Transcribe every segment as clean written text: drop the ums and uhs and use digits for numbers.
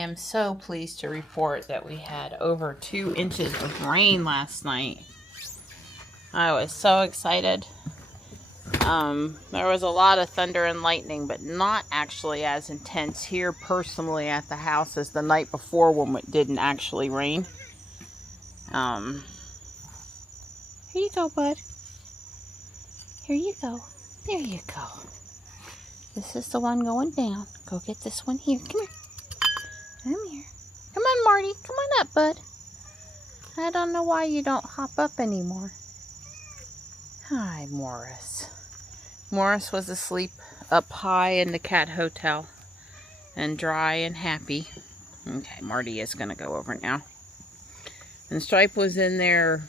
am so pleased to report that we had over 2 inches of rain last night. I was so excited. There was a lot of thunder and lightning, but not actually as intense here personally at the house as the night before when it didn't actually rain. Here you go, bud. Here you go. There you go. This is the one going down. Go get this one here. Come here. Come here. Come on, Marty. Come on up, bud. I don't know why you don't hop up anymore. Hi, Morris. Morris was asleep up high in the cat hotel and dry and happy. Okay, Marty is going to go over now. And Stripe was in there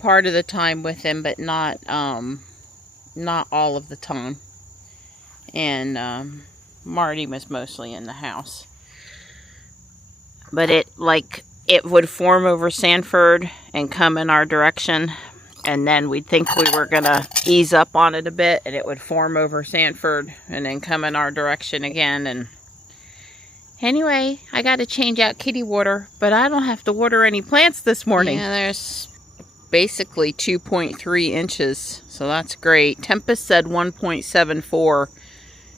part of the time with him, but not all of the time. And Marty was mostly in the house. But it would form over Sanford and come in our direction. And then we'd think we were going to ease up on it a bit, and it would form over Sanford and then come in our direction again. And anyway, I got to change out kitty water, but I don't have to water any plants this morning. Yeah, there's basically 2.3 inches, so that's great. Tempest said 1.74,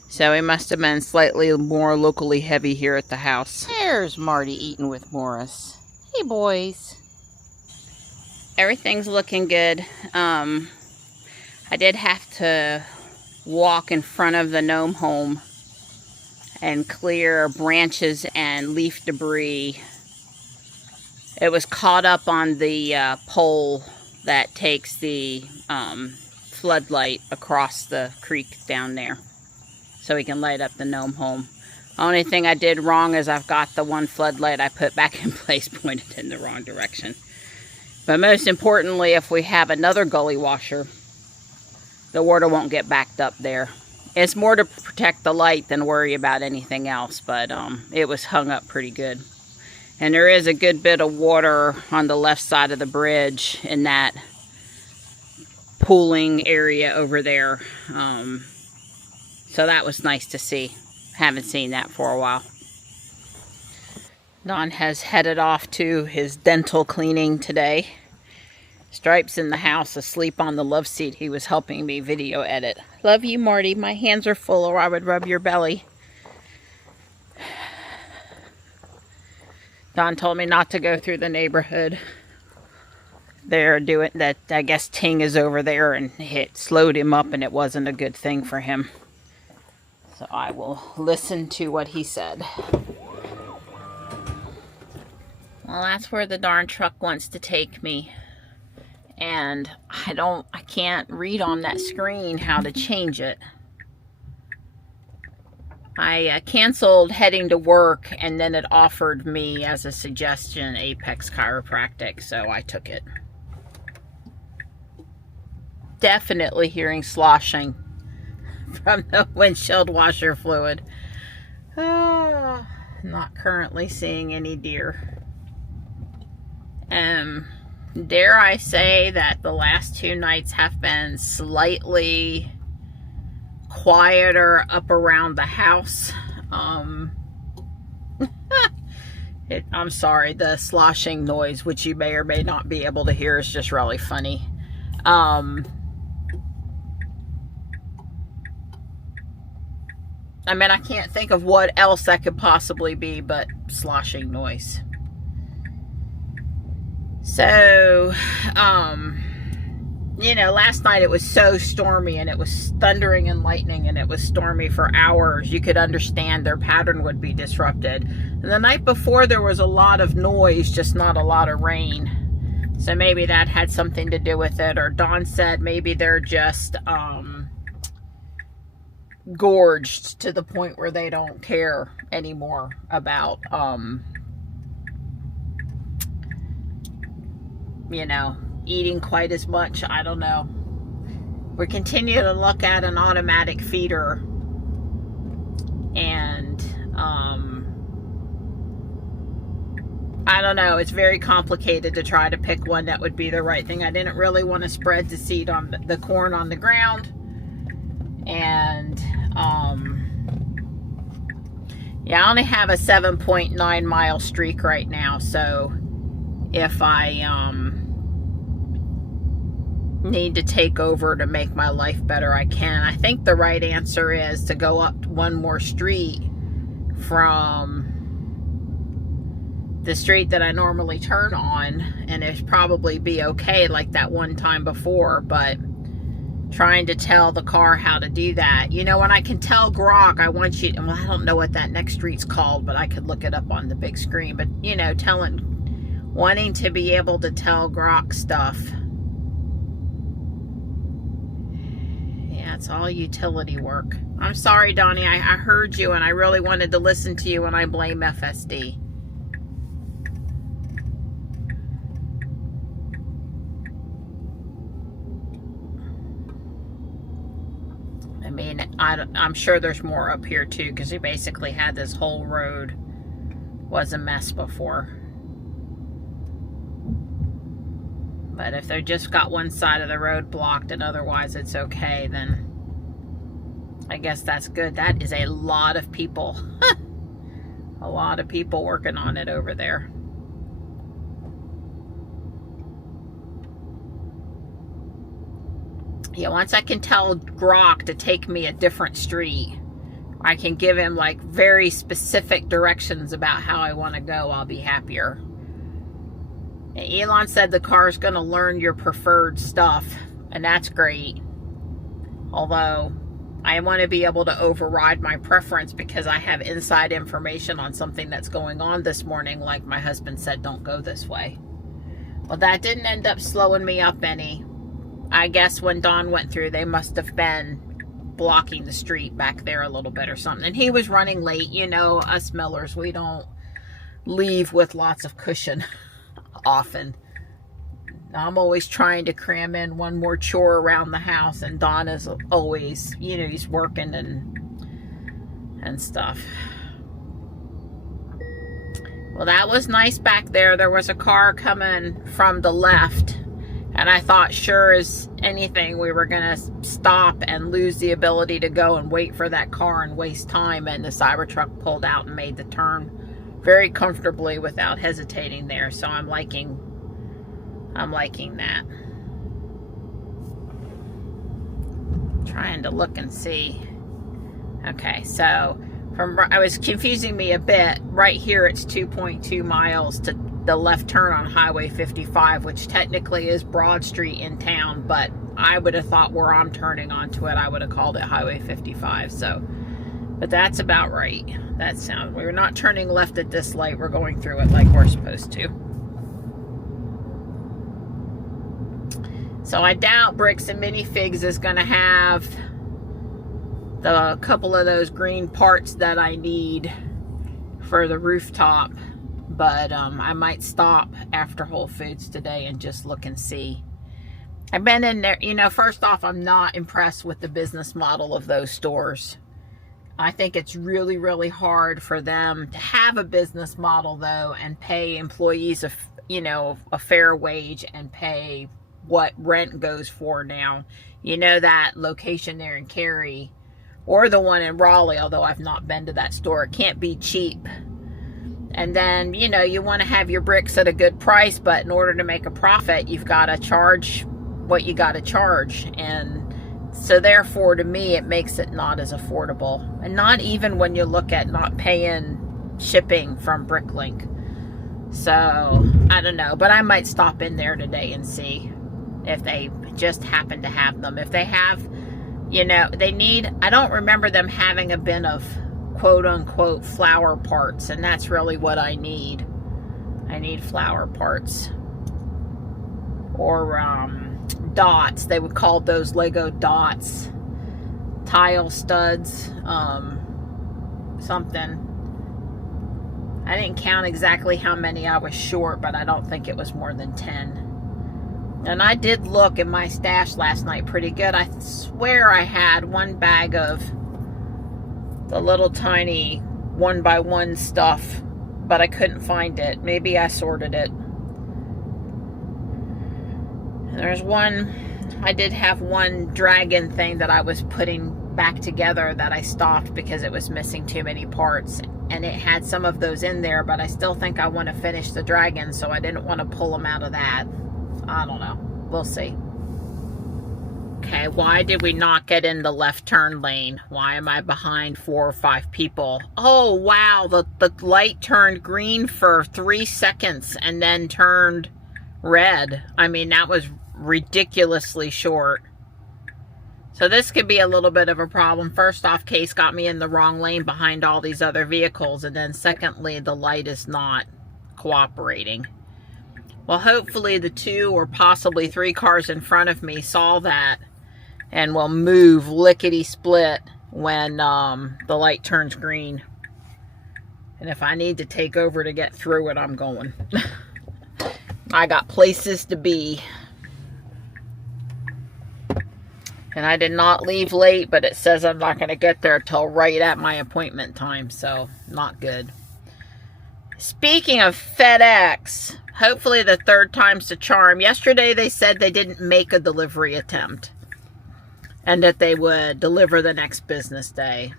so it must have been slightly more locally heavy here at the house. There's Marty eating with Morris. Hey, boys. Everything's looking good. I did have to walk in front of the gnome home and clear branches and leaf debris. It was caught up on the pole that takes the floodlight across the creek down there, so we can light up the gnome home. Only thing I did wrong is I've got the one floodlight I put back in place pointed in the wrong direction. But most importantly, if we have another gully washer, the water won't get backed up there. It's more to protect the light than worry about anything else, but it was hung up pretty good. And there is a good bit of water on the left side of the bridge in that pooling area over there. So that was nice to see. Haven't seen that for a while. Don has headed off to his dental cleaning today. Stripe's in the house asleep on the love seat. He was helping me video edit. Love you, Marty. My hands are full or I would rub your belly. Don told me not to go through the neighborhood. They're doing that. I guess Ting is over there and it slowed him up and it wasn't a good thing for him. So I will listen to what he said. Well, that's where the darn truck wants to take me. And I can't read on that screen how to change it. I canceled heading to work, and then it offered me as a suggestion Apex Chiropractic, so I took it. Definitely hearing sloshing from the windshield washer fluid. Oh, not currently seeing any deer. Dare I say that the last 2 nights have been slightly quieter up around the house. I'm sorry, the sloshing noise, which you may or may not be able to hear, is just really funny. I mean, I can't think of what else that could possibly be but sloshing noise. So, you know, last night it was so stormy and it was thundering and lightning and it was stormy for hours. You could understand their pattern would be disrupted. And the night before there was a lot of noise, just not a lot of rain. So maybe that had something to do with it. Or Dawn said maybe they're just gorged to the point where they don't care anymore about you know, eating quite as much. I don't know. We continue to look at an automatic feeder, and I don't know. It's very complicated to try to pick one that would be the right thing. I didn't really want to spread the seed on the corn on the ground, and Yeah, I only have a 7.9 mile streak right now, so if I need to take over to make my life better, I can. I think the right answer is to go up one more street from the street that I normally turn on, and it'd probably be okay like that one time before, but trying to tell the car how to do that. You know, when I can tell Grok, I want you, well, I don't know what that next street's called, but I could look it up on the big screen, but you know, wanting to be able to tell Grok stuff. Yeah, it's all utility work. I'm sorry, Donnie, I heard you and I really wanted to listen to you, and I blame FSD. I mean, I'm sure there's more up here too, because he basically had this whole road was a mess before. But if they just got one side of the road blocked and otherwise it's okay, then I guess that's good. That is a lot of people. A lot of people working on it over there. Yeah, once I can tell Grok to take me a different street, I can give him like very specific directions about how I want to go, I'll be happier. And Elon said the car is going to learn your preferred stuff, and that's great. Although I want to be able to override my preference because I have inside information on something that's going on this morning, like my husband said, don't go this way. Well, that didn't end up slowing me up any. I guess when Dawn went through, they must have been blocking the street back there a little bit or something. And he was running late. You know, us Millers, we don't leave with lots of cushion often. I'm always trying to cram in one more chore around the house, and Don is always, you know, he's working and stuff. Well, that was nice back there. There was a car coming from the left, and I thought sure as anything we were going to stop and lose the ability to go and wait for that car and waste time, and the Cybertruck pulled out and made the turn very comfortably without hesitating there. So I'm liking that. Trying to look and see. Okay, so I was confusing me a bit. Right here it's 2.2 miles to the left turn on Highway 55, which technically is Broad Street in town, but I would have thought where I'm turning onto it, I would have called it Highway 55. So, but that's about right. That sounds, we're not turning left at this light, we're going through it like we're supposed to. So I doubt Bricks and Minifigs is going to have the couple of those green parts that I need for the rooftop. But I might stop after Whole Foods today and just look and see. I've been in there, you know, first off, I'm not impressed with the business model of those stores. I think it's really, really hard for them to have a business model, though, and pay employees a fair wage and pay what rent goes for now. You know, that location there in Cary, or the one in Raleigh, although I've not been to that store, it can't be cheap. And then, you know, you want to have your bricks at a good price, but in order to make a profit, you've got to charge what you got to charge. And so therefore, to me, it makes it not as affordable. And not even when you look at not paying shipping from Bricklink. So, I don't know. But I might stop in there today and see if they just happen to have them. If they have, you know, they need, I don't remember them having a bin of quote-unquote flower parts, and that's really what I need. I need flower parts. Or dots. They would call those Lego dots. Tile studs. Something. I didn't count exactly how many I was short, but I don't think it was more than 10. And I did look in my stash last night pretty good. I swear I had one bag of the little tiny 1x1 stuff, but I couldn't find it. Maybe I sorted it. And there's one, I did have one dragon thing that I was putting back together that I stopped because it was missing too many parts. And it had some of those in there, but I still think I want to finish the Dragon, so I didn't want to pull them out of that. I don't know. We'll see. Okay, why did we not get in the left turn lane? Why am I behind 4 or 5 people? Oh, wow. The light turned green for 3 seconds and then turned red. I mean, that was ridiculously short. So this could be a little bit of a problem. First off, Case got me in the wrong lane behind all these other vehicles. And then secondly, the light is not cooperating. Well, hopefully the 2 or possibly 3 cars in front of me saw that and will move lickety-split when the light turns green. And if I need to take over to get through it, I'm going. I got places to be. And I did not leave late, but it says I'm not going to get there till right at my appointment time, so not good. Speaking of FedEx, hopefully the 3rd time's the charm. Yesterday they said they didn't make a delivery attempt and that they would deliver the next business day.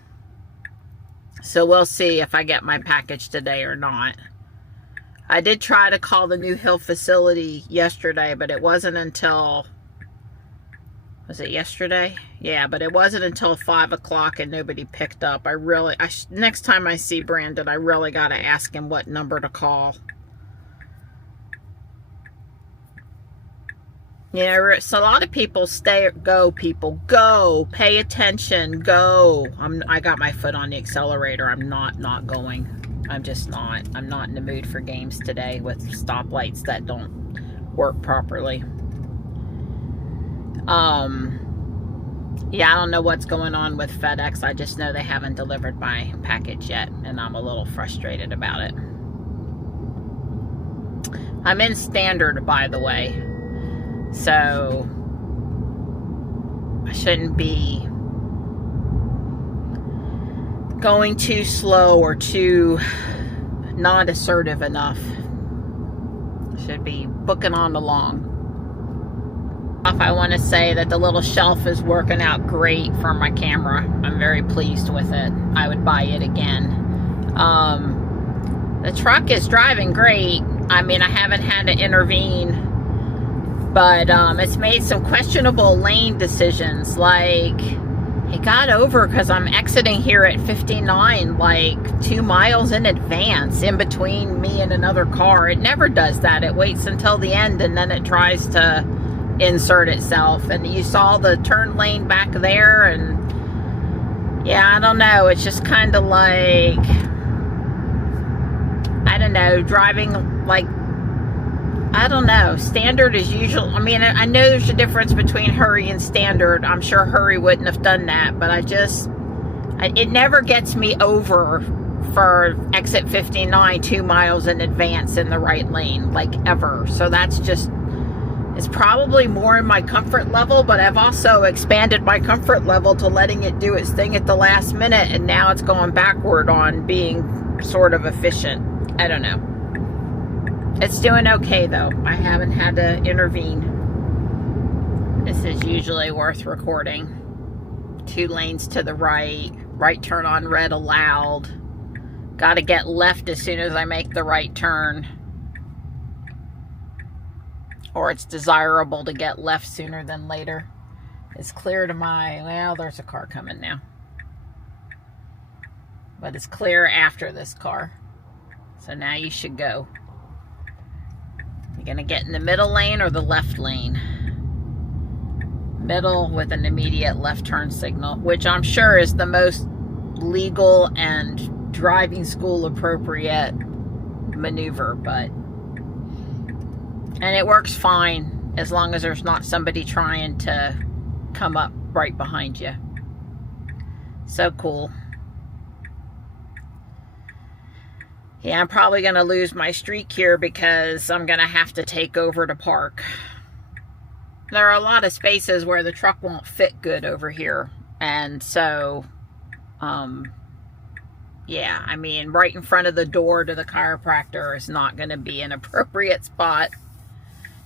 So we'll see if I get my package today or not. I did try to call the New Hill facility yesterday, but it wasn't until... Was it yesterday? Yeah, but it wasn't until 5 o'clock and nobody picked up. Next time I see Brandon, I really got to ask him what number to call. Yeah, so a lot of people go, pay attention, go. I got my foot on the accelerator. I'm not going. I'm just not. I'm not in the mood for games today with stoplights that don't work properly. Yeah, I don't know what's going on with FedEx. I just know they haven't delivered my package yet, and I'm a little frustrated about it. I'm in standard, by the way, so I shouldn't be going too slow or too not assertive enough. Should be booking on along. I want to say that the little shelf is working out great for my camera. I'm very pleased with it. I would buy it again. The truck is driving great. I mean, I haven't had to intervene, but it's made some questionable lane decisions. Like, it got over because I'm exiting here at 59, like 2 miles in advance, in between me and another car. It never does that. It waits until the end and then it tries to insert itself. And you saw the turn lane back there, and yeah, I don't know, it's just kind of like, I don't know, driving like, I don't know, standard is usual. I mean, I know there's a difference between hurry and standard. I'm sure hurry wouldn't have done that, but it never gets me over for exit 59 2 miles in advance in the right lane, like ever. So that's just, it's probably more in my comfort level, but I've also expanded my comfort level to letting it do its thing at the last minute, and now it's going backward on being sort of efficient. I don't know. It's doing okay, though. I haven't had to intervene. This is usually worth recording. 2 lanes to the right. Right turn on red allowed. Got to get left as soon as I make the right turn. Or it's desirable to get left sooner than later. It's clear to my... Well, there's a car coming now. But it's clear after this car. So now you should go. You're going to get in the middle lane or the left lane? Middle with an immediate left turn signal, which I'm sure is the most legal and driving school appropriate maneuver, but... And it works fine as long as there's not somebody trying to come up right behind you. So cool. Yeah, I'm probably going to lose my streak here because I'm going to have to take over to park. There are a lot of spaces where the truck won't fit good over here. And so, yeah, I mean, right in front of the door to the chiropractor is not going to be an appropriate spot.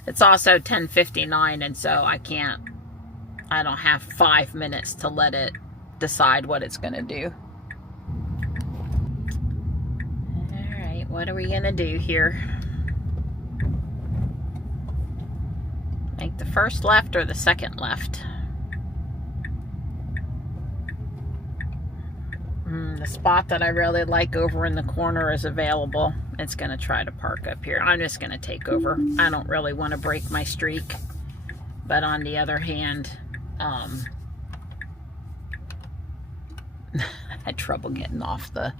It's also 10:59, and so I don't have 5 minutes to let it decide what it's going to do. Alright, what are we going to do here? Make the first left or the second left? The spot that I really like over in the corner is available. It's going to try to park up here. I'm just going to take over. I don't really want to break my streak. But on the other hand, I had trouble getting off the...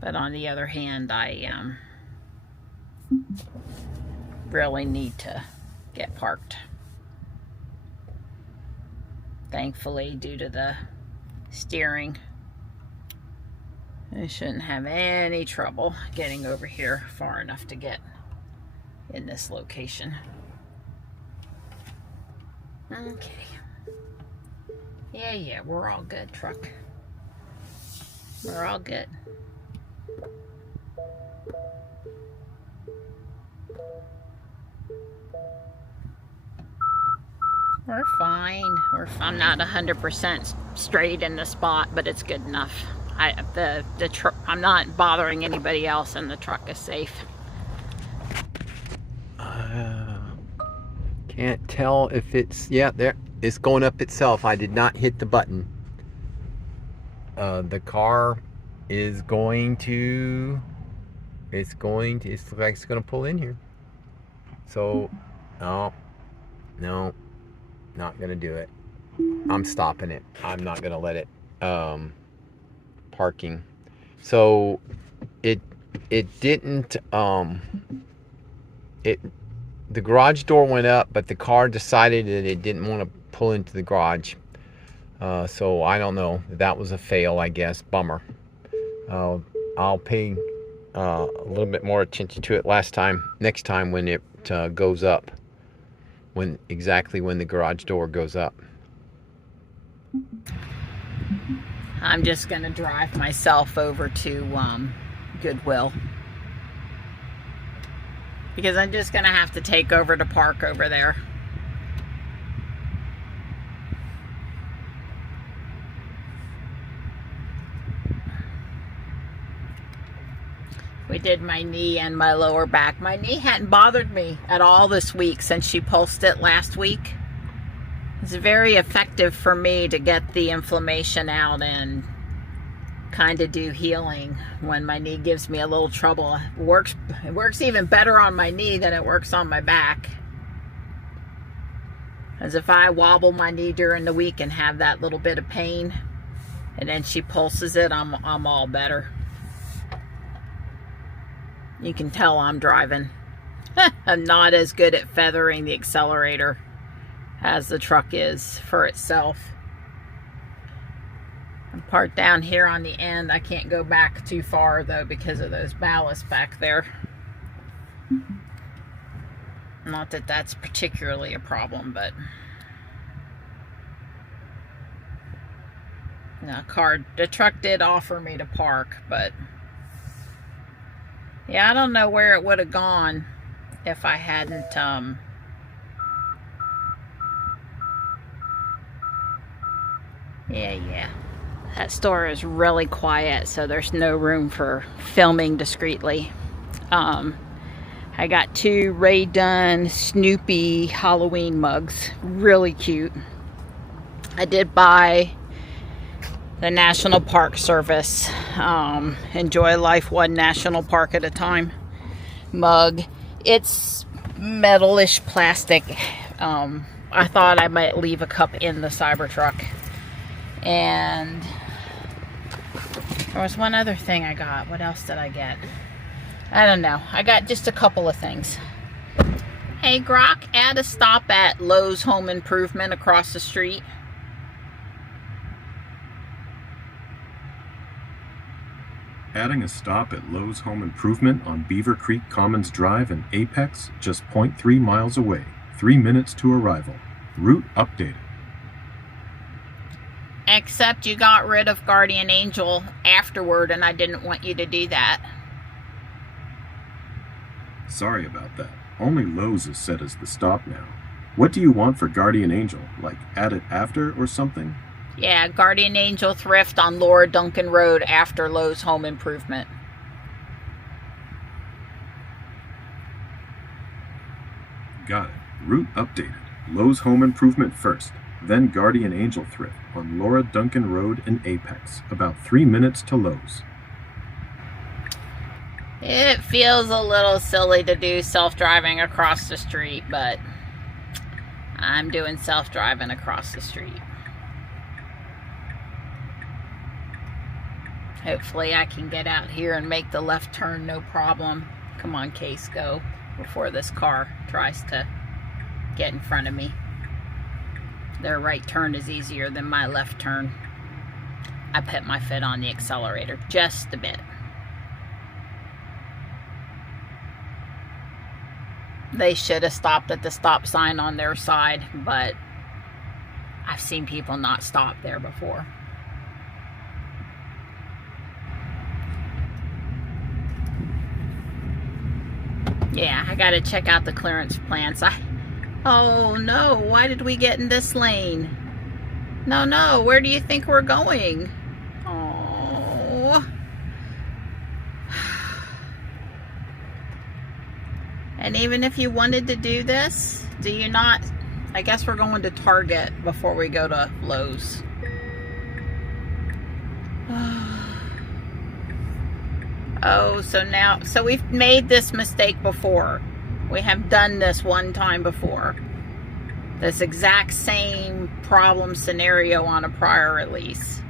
But on the other hand, I really need to get parked. Thankfully, due to the steering, I shouldn't have any trouble getting over here far enough to get in this location. Okay. Yeah, we're all good, truck. We're all good. We're fine. I'm not 100% straight in the spot, but it's good enough. I'm not bothering anybody else, and the truck is safe. Can't tell if it's, yeah, there. It's going up itself. I did not hit the button. The car is going to, it's looks like it's going to pull in here. So, no, not going to do it. I'm stopping it. I'm not going to let it, parking. So, it didn't, the garage door went up, but the car decided that it didn't want to pull into the garage. So I don't know. That was a fail, I guess. Bummer. I'll pay a little bit more attention to it next time when it goes up. Exactly when the garage door goes up. I'm just going to drive myself over to Goodwill. Because I'm just going to have to take over to park over there. We did my knee and my lower back. My knee hadn't bothered me at all this week since she pulsed it last week. It's very effective for me to get the inflammation out and kind of do healing when my knee gives me a little trouble. It works even better on my knee than it works on my back. As if I wobble my knee during the week and have that little bit of pain, and then she pulses it, I'm all better. You can tell I'm driving. I'm not as good at feathering the accelerator as the truck is for itself. I'm parked down here on the end. I can't go back too far though because of those ballasts back there. Not that that's particularly a problem, but the truck did offer me to park, but yeah, I don't know where it would have gone if I hadn't yeah. That store is really quiet, so there's no room for filming discreetly. I got 2 Ray Dunn Snoopy Halloween mugs. Really cute. I did buy the National Park Service Enjoy Life One National Park at a Time mug. It's metalish plastic. I thought I might leave a cup in the Cybertruck. And there was one other thing I got. What else did I get? I don't know. I got just a couple of things. Hey, Grok, add a stop at Lowe's Home Improvement across the street. Adding a stop at Lowe's Home Improvement on Beaver Creek Commons Drive in Apex, just 0.3 miles away. 3 minutes to arrival. Route updated. Except you got rid of Guardian Angel afterward, and I didn't want you to do that. Sorry about that. Only Lowe's is set as the stop now. What do you want for Guardian Angel? Like add it after or something? Yeah, Guardian Angel Thrift on Laura Duncan Road after Lowe's Home Improvement. Got it. Route updated. Lowe's Home Improvement first, then Guardian Angel Thrift on Laura Duncan Road in Apex, about 3 minutes to Lowe's. It feels a little silly to do self-driving across the street, but I'm doing self-driving across the street. Hopefully I can get out here and make the left turn no problem. Come on, Case, go before this car tries to get in front of me. Their right turn is easier than my left turn. I put my foot on the accelerator just a bit. They should have stopped at the stop sign on their side, but I've seen people not stop there before. Yeah, I gotta check out the clearance plants. Oh no, why did we get in this lane? No, where do you think we're going? Oh. And even if you wanted to do this, do you not? I guess we're going to Target before we go to Lowe's. Oh, so we've made this mistake before. We have done this one time before. This exact same problem scenario on a prior release.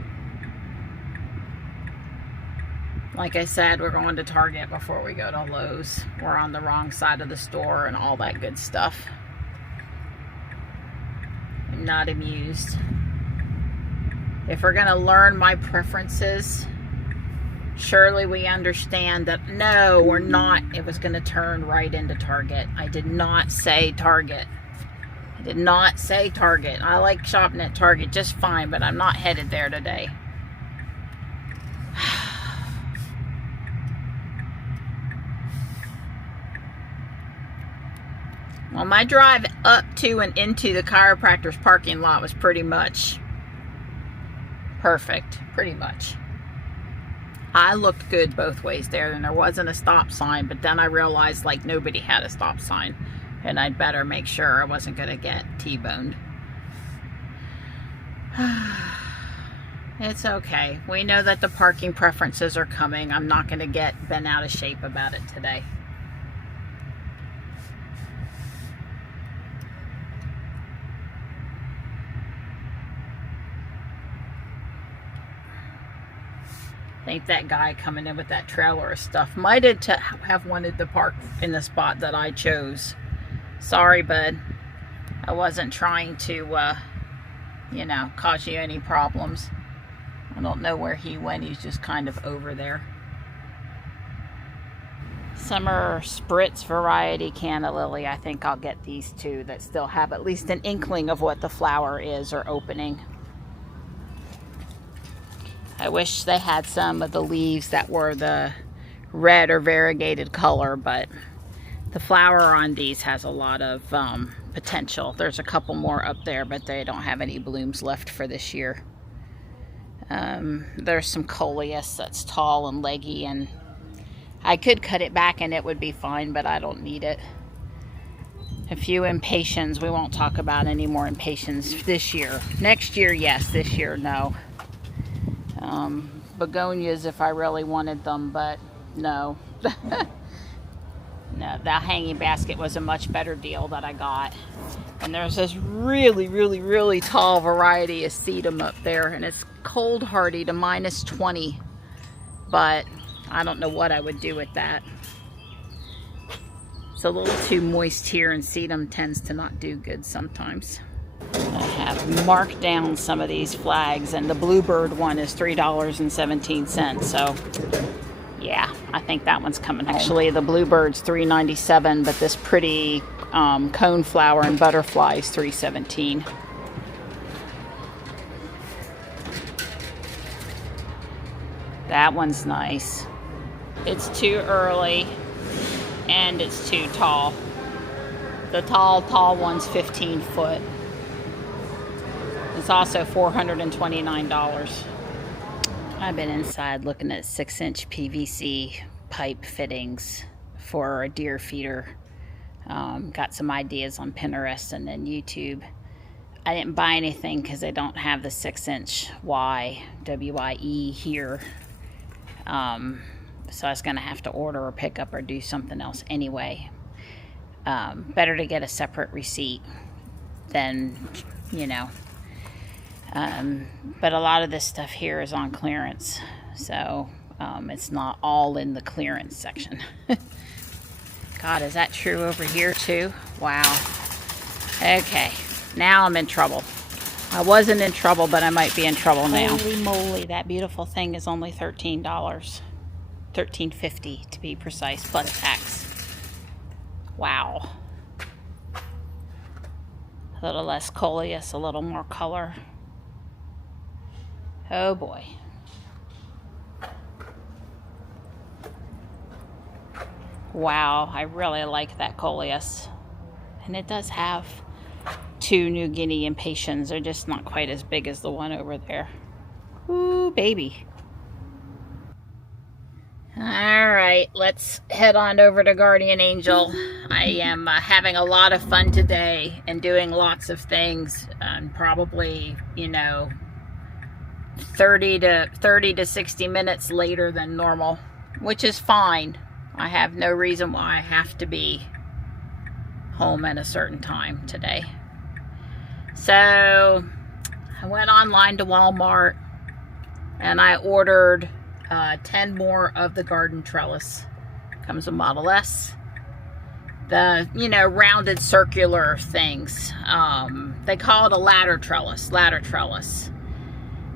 Like I said, we're going to Target before we go to Lowe's. We're on the wrong side of the store and all that good stuff. I'm not amused. If we're going to learn my preferences, surely we understand that, no, we're not. It was going to turn right into Target. I did not say Target. I did not say Target. I like shopping at Target just fine, but I'm not headed there today. Well, my drive up to and into the chiropractor's parking lot was pretty much perfect, pretty much. I looked good both ways there, and there wasn't a stop sign, but then I realized like nobody had a stop sign, and I'd better make sure I wasn't going to get T-boned. It's okay. We know that the parking preferences are coming. I'm not going to get bent out of shape about it today. I think that guy coming in with that trailer of stuff might have wanted to park in the spot that I chose. Sorry, bud. I wasn't trying to, you know, cause you any problems. I don't know where he went. He's just kind of over there. Summer Spritz variety canna lily. I think I'll get these two that still have at least an inkling of what the flower is or opening. I wish they had some of the leaves that were the red or variegated color, but the flower on these has a lot of potential. There's a couple more up there, but they don't have any blooms left for this year. There's some coleus that's tall and leggy, and I could cut it back and it would be fine, but I don't need it. A few impatiens. We won't talk about any more impatiens this year. Next year, yes. This year, no. Begonias if I really wanted them, but no. No, that hanging basket was a much better deal that I got. And there's this really tall variety of sedum up there, and it's cold hardy to -20, but I don't know what I would do with that. It's a little too moist here, and sedum tends to not do good sometimes. I have marked down some of these flags, and the Bluebird one is $3.17, so yeah, I think that one's coming home. Actually, the Bluebird's $3.97, but this pretty cone flower and butterfly is $3.17. That one's nice. It's too early, and it's too tall. The tall one's 15 foot. It's also $429. I've been inside looking at 6-inch PVC pipe fittings for a deer feeder. Got some ideas on Pinterest and then YouTube. I didn't buy anything because they don't have the 6-inch WYE here. So I was going to have to order or pick up or do something else anyway. Better to get a separate receipt than, you know. But a lot of this stuff here is on clearance. So it's not all in the clearance section. God, is that true over here too? Wow. Okay, now I'm in trouble. I wasn't in trouble, but I might be in trouble now. Holy moly, that beautiful thing is only $13. $13.50 to be precise, plus tax. Wow. A little less coleus, a little more color. Oh boy. Wow, I really like that coleus. And it does have 2 New Guinea impatiens. They're just not quite as big as the one over there. Ooh, baby. Alright, let's head on over to Guardian Angel. I am having a lot of fun today and doing lots of things. Probably, you know, 30 to 60 minutes later than normal, which is fine. I have no reason why I have to be home at a certain time today. So I went online to Walmart and I ordered 10 more of the garden trellis. Comes a Model S. The, you know, rounded circular things. They call it a ladder trellis.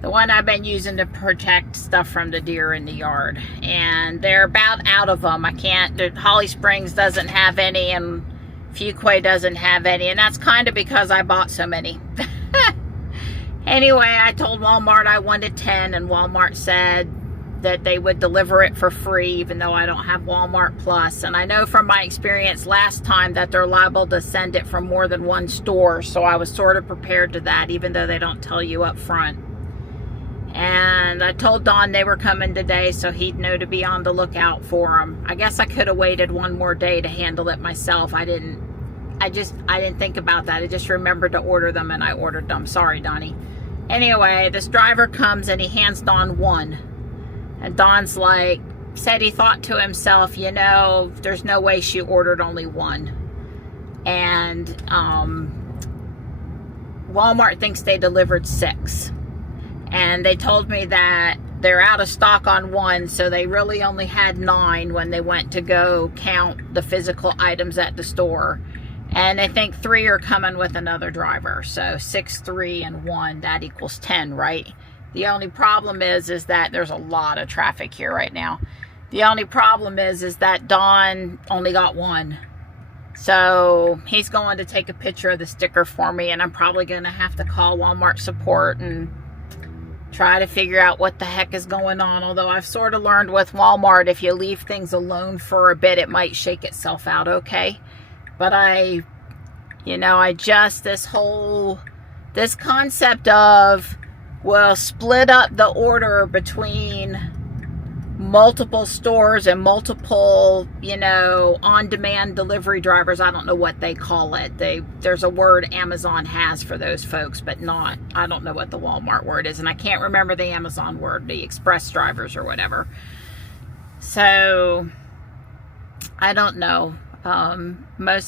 The one I've been using to protect stuff from the deer in the yard. And they're about out of them. I can't, Holly Springs doesn't have any and Fuquay doesn't have any. And that's kind of because I bought so many. Anyway, I told Walmart I wanted 10 and Walmart said that they would deliver it for free even though I don't have Walmart Plus. And I know from my experience last time that they're liable to send it from more than one store. So I was sort of prepared to that even though they don't tell you up front. And I told Don they were coming today so he'd know to be on the lookout for them. I guess I could have waited one more day to handle it myself. I didn't think about that. I just remembered to order them and I ordered them. Sorry, Donnie. Anyway, this driver comes and he hands Don one. And Don's like, said he thought to himself, you know, there's no way she ordered only one. And Walmart thinks they delivered 6. And they told me that they're out of stock on one, so they really only had 9 when they went to go count the physical items at the store. And they think 3 are coming with another driver. So 6, 3, and 1, that equals 10, right? The only problem is that there's a lot of traffic here right now. The only problem is that Don only got 1. So he's going to take a picture of the sticker for me, and I'm probably going to have to call Walmart support and try to figure out what the heck is going on. Although I've sort of learned with Walmart, if you leave things alone for a bit, it might shake itself out okay. But this concept of, well, split up the order between multiple stores and multiple, you know, on-demand delivery drivers. I don't know what they call it. There's a word Amazon has for those folks, but not, I don't know what the Walmart word is. And I can't remember the Amazon word, the express drivers or whatever. So, I don't know. I'm not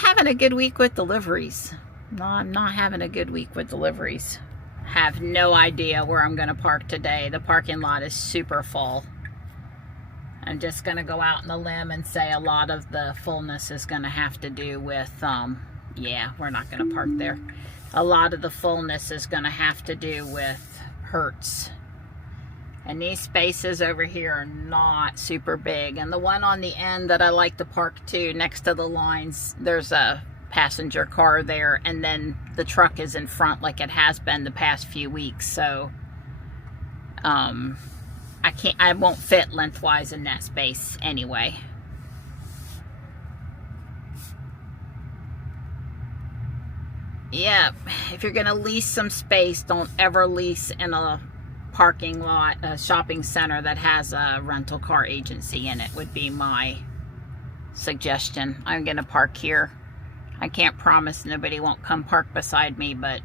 having a good week with deliveries. No, I'm not having a good week with deliveries. Have no idea where I'm going to park today. The parking lot is super full. I'm just going to go out on a limb and say a lot of the fullness is going to have to do with, we're not going to park there. A lot of the fullness is going to have to do with Hertz. And these spaces over here are not super big. And the one on the end that I like to park to next to the lines, there's a passenger car there, and then the truck is in front like it has been the past few weeks. So I won't fit lengthwise in that space anyway. yeah, if you're gonna lease some space, don't ever lease in a parking lot, a shopping center that has a rental car agency in it, would be my suggestion. I'm gonna park here. I can't promise nobody won't come park beside me, but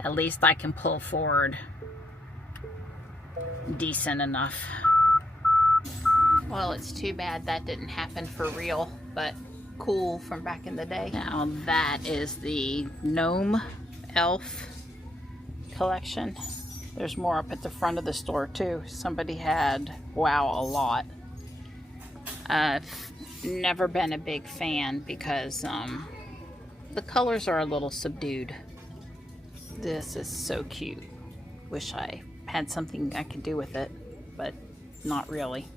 at least I can pull forward decent enough. Well, it's too bad that didn't happen for real, but cool from back in the day. Now that is the gnome elf collection. There's more up at the front of the store too. Somebody had, wow, a lot. I've never been a big fan because the colors are a little subdued. This is so cute. Wish I had something I could do with it, but not really.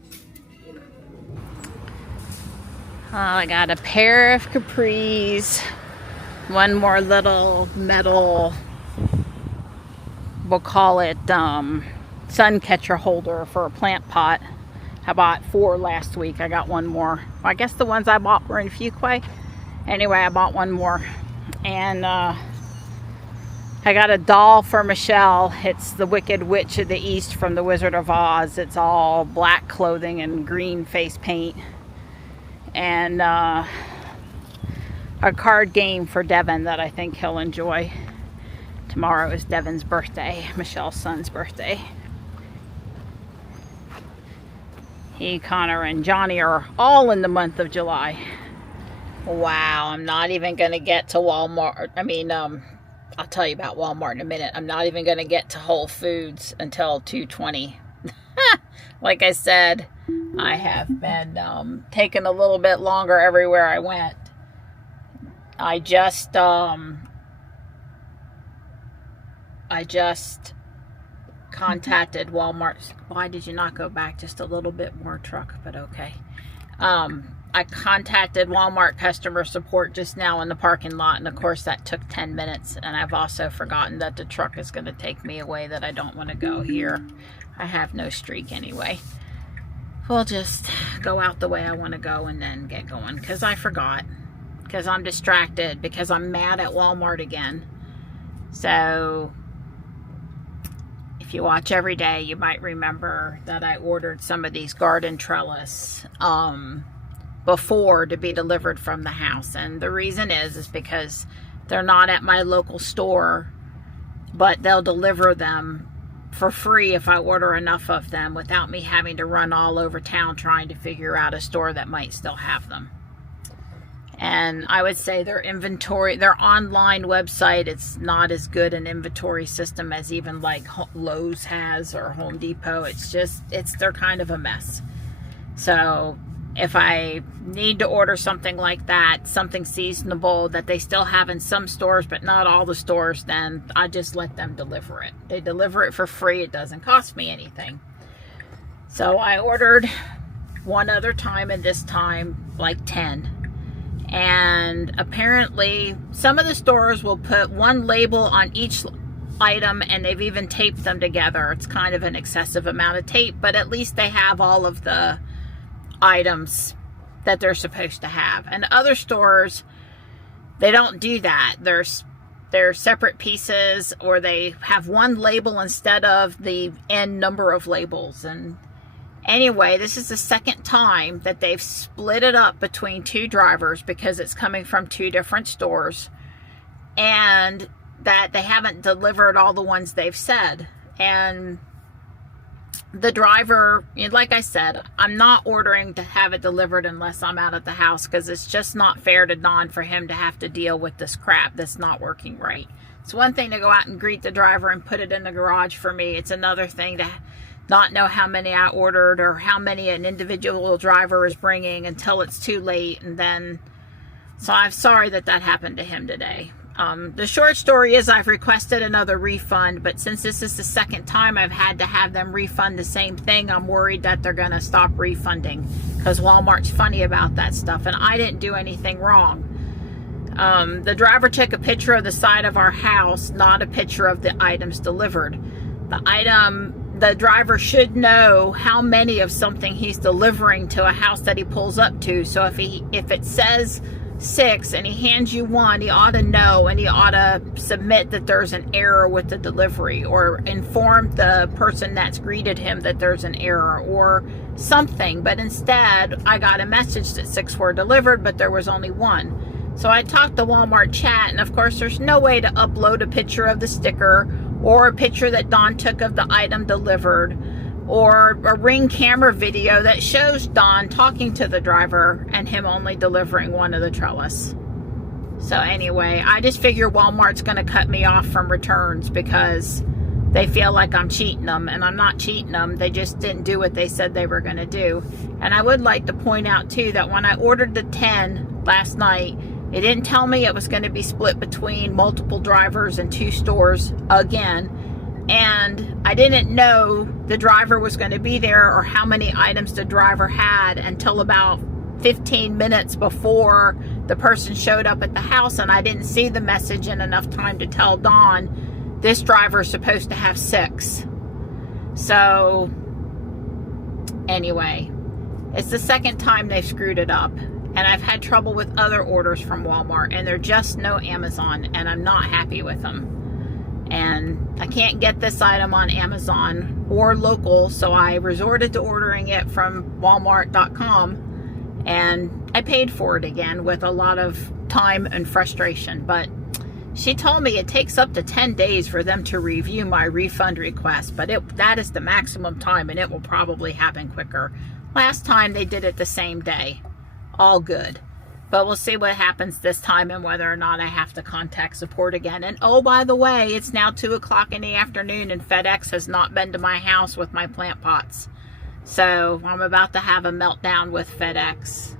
I got a pair of capris, one more little metal, we'll call it sun catcher holder for a plant pot. I bought 4 last week. I got one more. I guess the ones I bought were in Fuquay. Anyway, I bought one more. And I got a doll for Michelle. It's the Wicked Witch of the East from the Wizard of Oz. It's all black clothing and green face paint. And a card game for Devin that I think he'll enjoy. Tomorrow is Devin's birthday, Michelle's son's birthday. He, Connor, and Johnny are all in the month of July. Wow, I'm not even going to get to Walmart. I mean, I'll tell you about Walmart in a minute. I'm not even going to get to Whole Foods until 2:20. Like I said, I have been taking a little bit longer everywhere I went. I just contacted Walmart. Why did you not go back just a little bit more, truck? But okay. I contacted Walmart customer support just now in the parking lot, and of course that took 10 minutes. And I've also forgotten that the truck is going to take me away that I don't want to go here. I have no streak anyway. We'll just go out the way I want to go and then get going, because I forgot, because I'm distracted, because I'm mad at Walmart again. So if you watch every day, you might remember that I ordered some of these garden trellis before to be delivered from the house. And the reason is because they're not at my local store, but they'll deliver them for free if I order enough of them without me having to run all over town trying to figure out a store that might still have them. And I would say their inventory, their online website, it's not as good an inventory system as even like Lowe's has or Home Depot. They're kind of a mess. So if I need to order something like that, something seasonable that they still have in some stores but not all the stores, then I just let them deliver it. They deliver it for free. It doesn't cost me anything. So I ordered one other time, and this time like 10. And apparently some of the stores will put one label on each item, and they've even taped them together. It's kind of an excessive amount of tape, but at least they have all of the items that they're supposed to have. And other stores, they don't do that. They're separate pieces, or they have one label instead of the n number of labels. And anyway, this is the second time that they've split it up between 2 drivers because it's coming from 2 different stores, and that they haven't delivered all the ones they've said. And the driver, like I said, I'm not ordering to have it delivered unless I'm out of the house, because it's just not fair to Don for him to have to deal with this crap that's not working right. It's one thing to go out and greet the driver and put it in the garage for me. It's another thing to not know how many I ordered or how many an individual driver is bringing until it's too late. And then, so I'm sorry that happened to him today. The short story is I've requested another refund, but since this is the second time I've had to have them refund the same thing, I'm worried that they're going to stop refunding, because Walmart's funny about that stuff, and I didn't do anything wrong. The driver took a picture of the side of our house, not a picture of the items delivered. The driver should know how many of something he's delivering to a house that he pulls up to. So if it says 6 and he hands you one, he ought to know and he ought to submit that there's an error with the delivery, or inform the person that's greeted him that there's an error or something. But instead, I got a message that 6 were delivered, but there was only 1. So I talked to Walmart chat, and of course there's no way to upload a picture of the sticker or a picture that Don took of the item delivered, or a Ring camera video that shows Don talking to the driver and him only delivering one of the trellis. So anyway, I just figure Walmart's going to cut me off from returns because they feel like I'm cheating them, and I'm not cheating them. They just didn't do what they said they were going to do. And I would like to point out too that when I ordered the 10 last night, it didn't tell me it was going to be split between multiple drivers and 2 stores again. And I didn't know the driver was going to be there or how many items the driver had until about 15 minutes before the person showed up at the house, and I didn't see the message in enough time to tell Dawn this driver is supposed to have 6. So anyway, it's the second time they've screwed it up, and I've had trouble with other orders from Walmart, and they're just no Amazon, and I'm not happy with them. And I can't get this item on Amazon or local, so I resorted to ordering it from Walmart.com, and I paid for it again with a lot of time and frustration. But she told me it takes up to 10 days for them to review my refund request, but that is the maximum time, and it will probably happen quicker. Last time they did it the same day. All good. But we'll see what happens this time and whether or not I have to contact support again. And oh, by the way, it's now 2 o'clock in the afternoon and FedEx has not been to my house with my plant pots. So I'm about to have a meltdown with FedEx.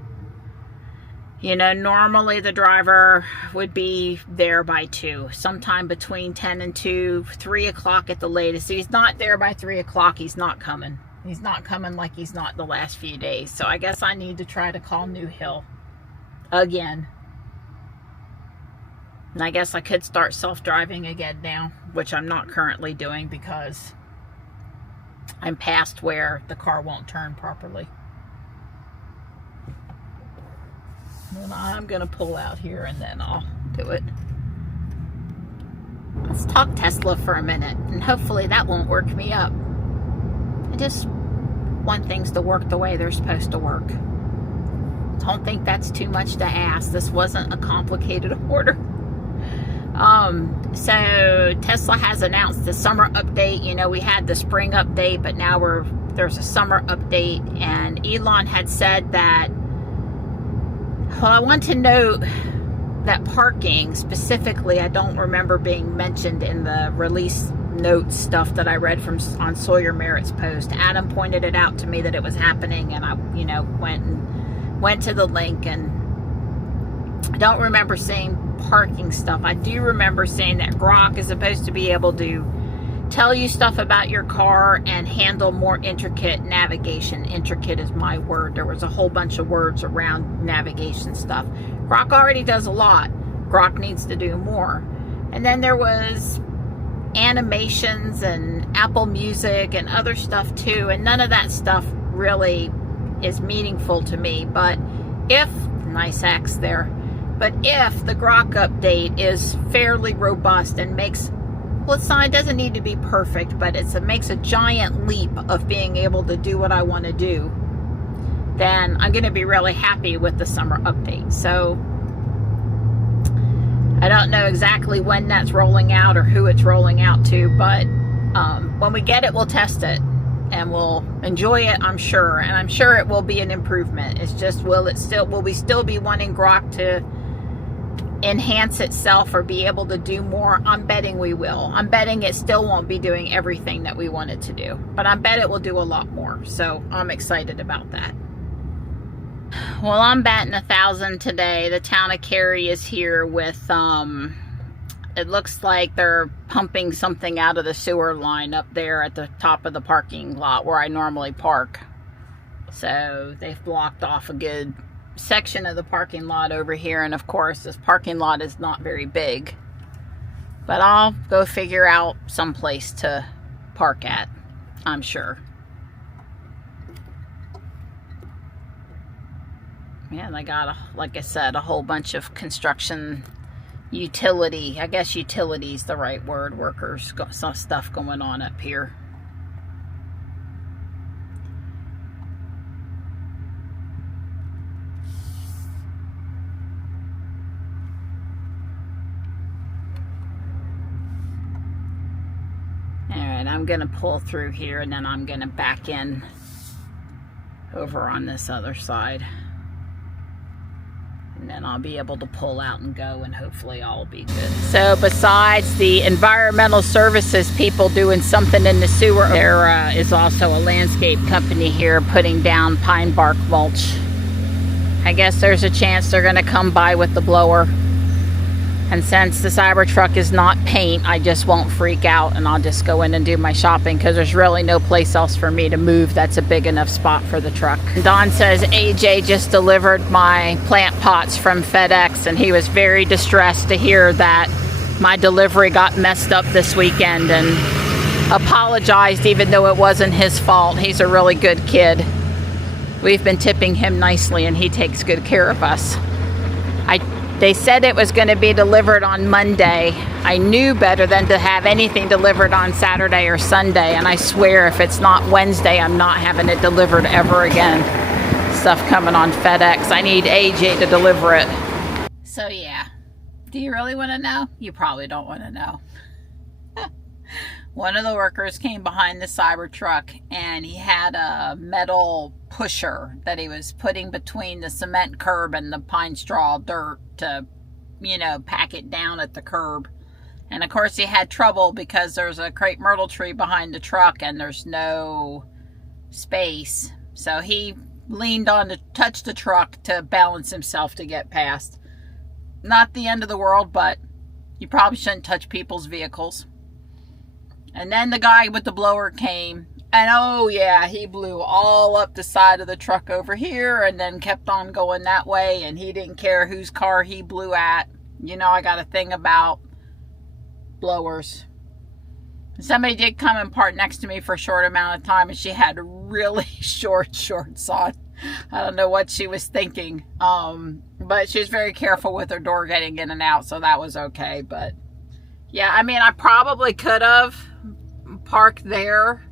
You know, normally the driver would be there by 2, sometime between 10 and 2, 3 o'clock at the latest. If he's not there by 3 o'clock, he's not coming. He's not coming like he's not the last few days. So I guess I need to try to call New Hill again. And I guess I could start self-driving again now, which I'm not currently doing because I'm past where the car won't turn properly. And I'm gonna pull out here and then I'll do it. Let's talk Tesla for a minute, and hopefully that won't work me up. I just want things to work the way they're supposed to work. Don't think that's too much to ask. This wasn't a complicated order. So Tesla has announced the summer update. You know, we had the spring update, but now there's a summer update. And Elon had said that, well, I want to note that parking specifically, I don't remember being mentioned in the release notes stuff that I read on Sawyer Merritt's post. Adam pointed it out to me that it was happening, and I, you know, went to the link, and I don't remember seeing parking stuff. I do remember saying that Grok is supposed to be able to tell you stuff about your car and handle more intricate navigation. Intricate is my word. There was a whole bunch of words around navigation stuff. Grok already does a lot. Grok needs to do more. And then there was animations and Apple Music and other stuff too, and none of that stuff really is meaningful to me. But if, nice axe there, but if the Grok update is fairly robust and makes, well, it doesn't need to be perfect, but it makes a giant leap of being able to do what I want to do, then I'm going to be really happy with the summer update. So I don't know exactly when that's rolling out or who it's rolling out to, but when we get it, we'll test it and we'll enjoy it, I'm sure. And I'm sure it will be an improvement. It's just, will we still be wanting Grok to enhance itself or be able to do more? I'm betting we will. I'm betting it still won't be doing everything that we want it to do, but I bet it will do a lot more. So I'm excited about that. Well, I'm batting 1,000 today. The town of Cary is here with, it looks like they're pumping something out of the sewer line up there at the top of the parking lot where I normally park. So they've blocked off a good section of the parking lot over here, and of course this parking lot is not very big, but I'll go figure out some place to park at, I'm sure. And I got, like I said, a whole bunch of construction utility, I guess utility is the right word, workers, got some stuff going on up here. Alright, I'm going to pull through here and then I'm going to back in over on this other side. And then I'll be able to pull out and go, and hopefully all will be good. So besides the environmental services people doing something in the sewer, there is also a landscape company here putting down pine bark mulch. I guess there's a chance they're going to come by with the blower. And since the Cybertruck is not paint, I just won't freak out and I'll just go in and do my shopping because there's really no place else for me to move that's a big enough spot for the truck. Don says AJ just delivered my plant pots from FedEx and he was very distressed to hear that my delivery got messed up this weekend and apologized even though it wasn't his fault. He's a really good kid. We've been tipping him nicely and he takes good care of us. They said it was going to be delivered on Monday. I knew better than to have anything delivered on Saturday or Sunday, and I swear if it's not Wednesday, I'm not having it delivered ever again. Stuff coming on FedEx. I need AJ to deliver it. So yeah, do you really want to know? You probably don't want to know. One of the workers came behind the Cybertruck and he had a metal pusher that he was putting between the cement curb and the pine straw dirt to, you know, pack it down at the curb. And of course he had trouble because there's a crepe myrtle tree behind the truck and there's no space. So he leaned on to touch the truck to balance himself to get past. Not the end of the world, but you probably shouldn't touch people's vehicles. And then the guy with the blower came, and oh yeah, he blew all up the side of the truck over here and then kept on going that way, and he didn't care whose car he blew at. You know, I got a thing about blowers. Somebody did come and park next to me for a short amount of time, and she had really short shorts on. I don't know what she was thinking, but she was very careful with her door getting in and out, so that was okay. But yeah, I mean, I probably could have parked there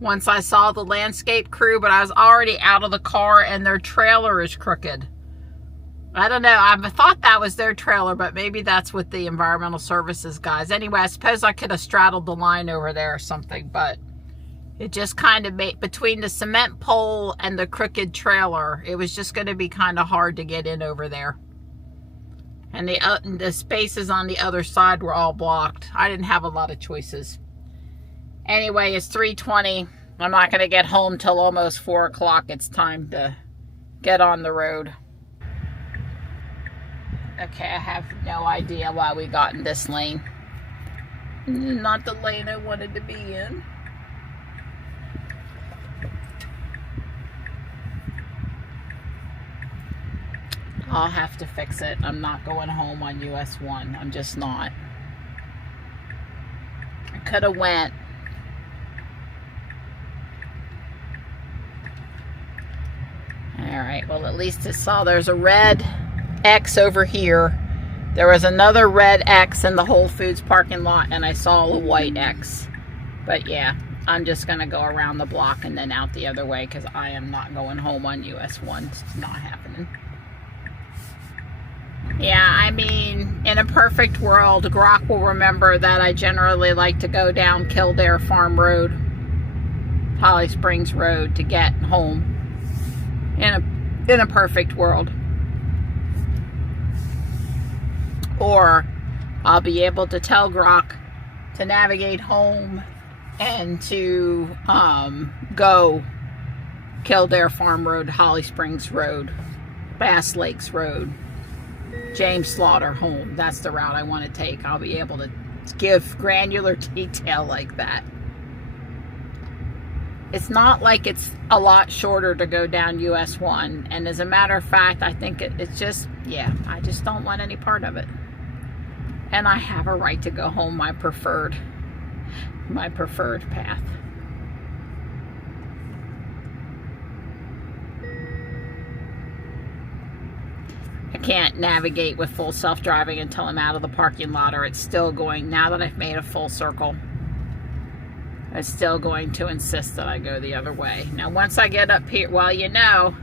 once I saw the landscape crew, but I was already out of the car and their trailer is crooked. I don't know. I thought that was their trailer, but maybe that's with the environmental services guys. Anyway, I suppose I could have straddled the line over there or something, but it just kind of made, between the cement pole and the crooked trailer, it was just going to be kind of hard to get in over there. And the spaces on the other side were all blocked. I didn't have a lot of choices. Anyway, it's 3:20. I'm not going to get home till almost 4 o'clock. It's time to get on the road. Okay, I have no idea why we got in this lane. Not the lane I wanted to be in. I'll have to fix it. I'm not going home on US 1. I'm just not. I could have went. Alright, well at least I saw there's a red X over here. There was another red X in the Whole Foods parking lot and I saw a white X. But yeah, I'm just going to go around the block and then out the other way because I am not going home on US 1. It's not happening. Yeah, I mean, in a perfect world, Grok will remember that I generally like to go down Kildare Farm Road, Holly Springs Road to get home. In a perfect world. Or I'll be able to tell Grok to navigate home and to go Kildare Farm Road, Holly Springs Road, Bass Lakes Road, James Slaughter home. That's the route I want to take. I'll be able to give granular detail like that. It's not like it's a lot shorter to go down US 1. And as a matter of fact, I think it's just, yeah, I just don't want any part of it. And I have a right to go home my preferred path. I can't navigate with full self-driving until I'm out of the parking lot, or it's still going, now that I've made a full circle, it's still going to insist that I go the other way. Now once I get up here, well, you know,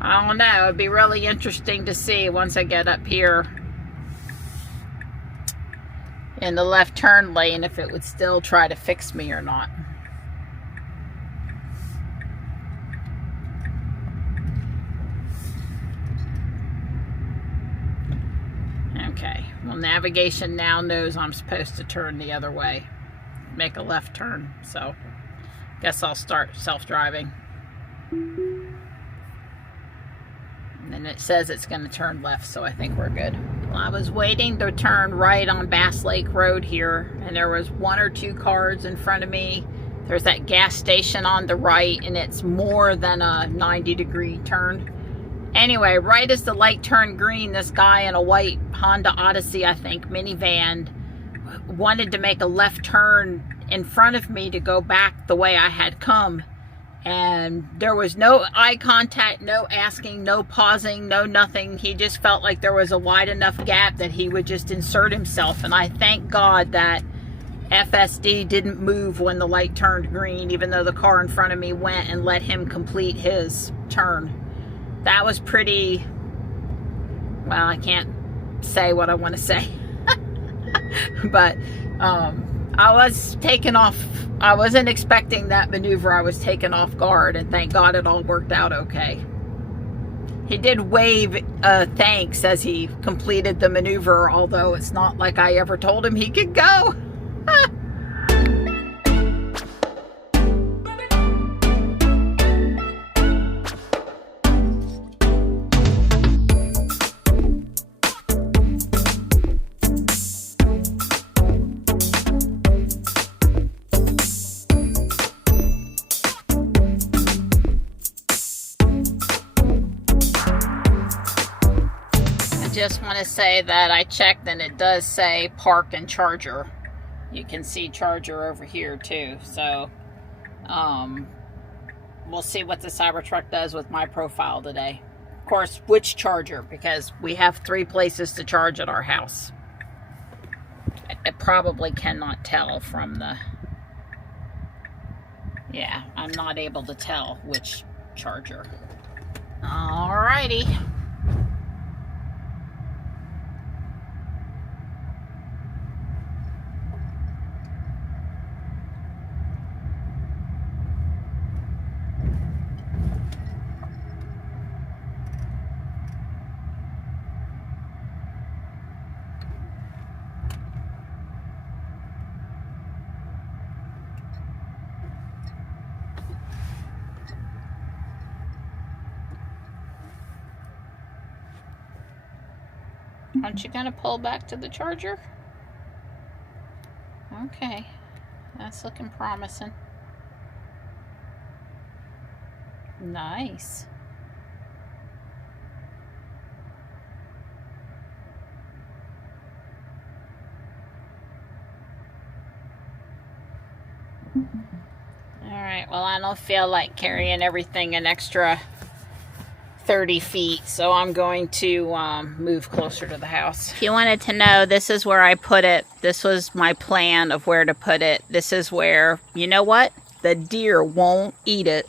I don't know, it'd be really interesting to see once I get up here in the left turn lane if it would still try to fix me or not. Okay, well, navigation now knows I'm supposed to turn the other way, make a left turn, so guess I'll start self-driving. And then it says it's going to turn left, so I think we're good. Well, I was waiting to turn right on Bass Lake Road here, and there was 1 or 2 cars in front of me. There's that gas station on the right, and it's more than a 90-degree turn. Anyway, right as the light turned green, this guy in a white Honda Odyssey, I think, minivan, wanted to make a left turn in front of me to go back the way I had come. And there was no eye contact, no asking, no pausing, no nothing. He just felt like there was a wide enough gap that he would just insert himself. And I thank God that FSD didn't move when the light turned green, even though the car in front of me went, and let him complete his turn. That was pretty, well, I can't say what I want to say. But I was taken off. I wasn't expecting that maneuver. I was taken off guard, and thank God it all worked out okay. He did wave thanks as he completed the maneuver, although it's not like I ever told him he could go. Just want to say that I checked, and it does say park and charger. You can see charger over here too, so we'll see what the Cybertruck does with my profile today. Of course, which charger, because we have 3 places to charge at our house. I probably cannot tell from the, yeah, I'm not able to tell which charger. Alrighty. Aren't you gonna pull back to the charger? Okay, that's looking promising. Nice. Alright, well, I don't feel like carrying everything an extra 30 feet, so I'm going to move closer to the house. If you wanted to know, this is where I put it. This was my plan of where to put it. This is where, you know what? The deer won't eat it.